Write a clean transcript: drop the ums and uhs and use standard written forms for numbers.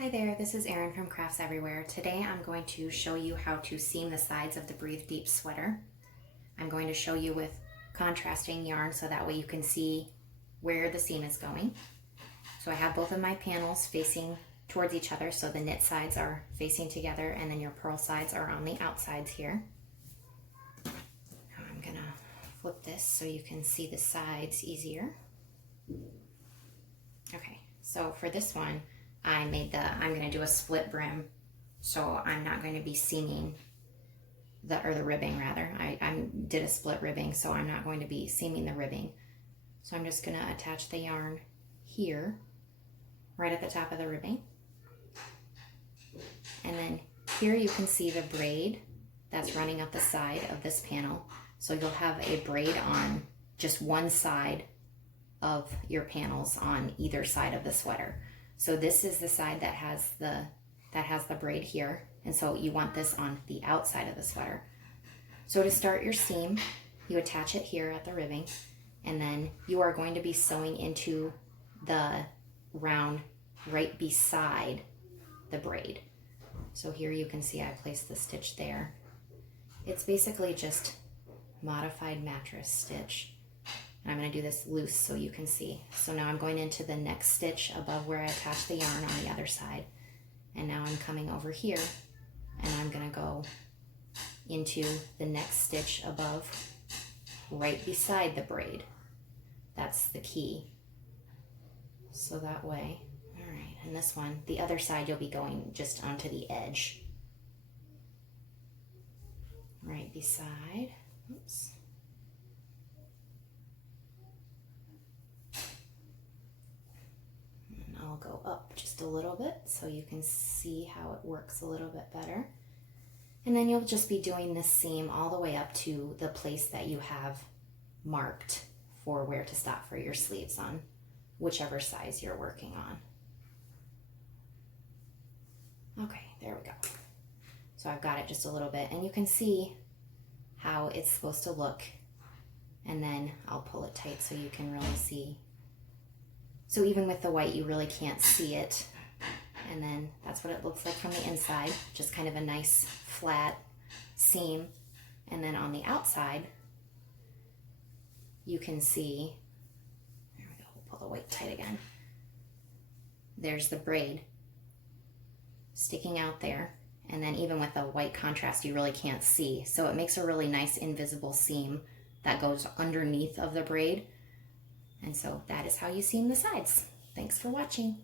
Hi there, this is Erin from Crafts Everywhere. Today I'm going to show you how to seam the sides of the Breathe Deep sweater. I'm going to show you with contrasting yarn so that way you can see where the seam is going. So I have both of my panels facing towards each other, so the knit sides are facing together and then your purl sides are on the outsides here. Now I'm gonna flip this so you can see the sides easier. Okay, so for this one, I'm going to do a split brim, so I'm not going to be seaming the ribbing rather. I did a split ribbing, so I'm not going to be seaming the ribbing. So I'm just going to attach the yarn here, right at the top of the ribbing. And then here you can see the braid that's running up the side of this panel. So you'll have a braid on just one side of your panels on either side of the sweater. So this is the side that has the braid here, and so you want this on the outside of the sweater. So to start your seam, you attach it here at the ribbing, and then you are going to be sewing into the round right beside the braid. So here you can see I placed the stitch there. It's basically just modified mattress stitch. And I'm going to do this loose so you can see. So now I'm going into the next stitch above where I attached the yarn on the other side. And now I'm coming over here and I'm going to go into the next stitch above right beside the braid. That's the key. So that way, all right, and this one, the other side you'll be going just onto the edge. Right beside, oops. I'll go up just a little bit so you can see how it works a little bit better. And then you'll just be doing this seam all the way up to the place that you have marked for where to stop for your sleeves on whichever size you're working on. Okay, there we go. So I've got it just a little bit and you can see how it's supposed to look. And then I'll pull it tight so you can really see. So even with the white, you really can't see it. And then that's what it looks like from the inside, just kind of a nice flat seam. And then on the outside, you can see, there we go, we'll pull the white tight again. There's the braid sticking out there. And then even with the white contrast, you really can't see. So it makes a really nice invisible seam that goes underneath of the braid. And so that is how you seam the sides. Thanks for watching.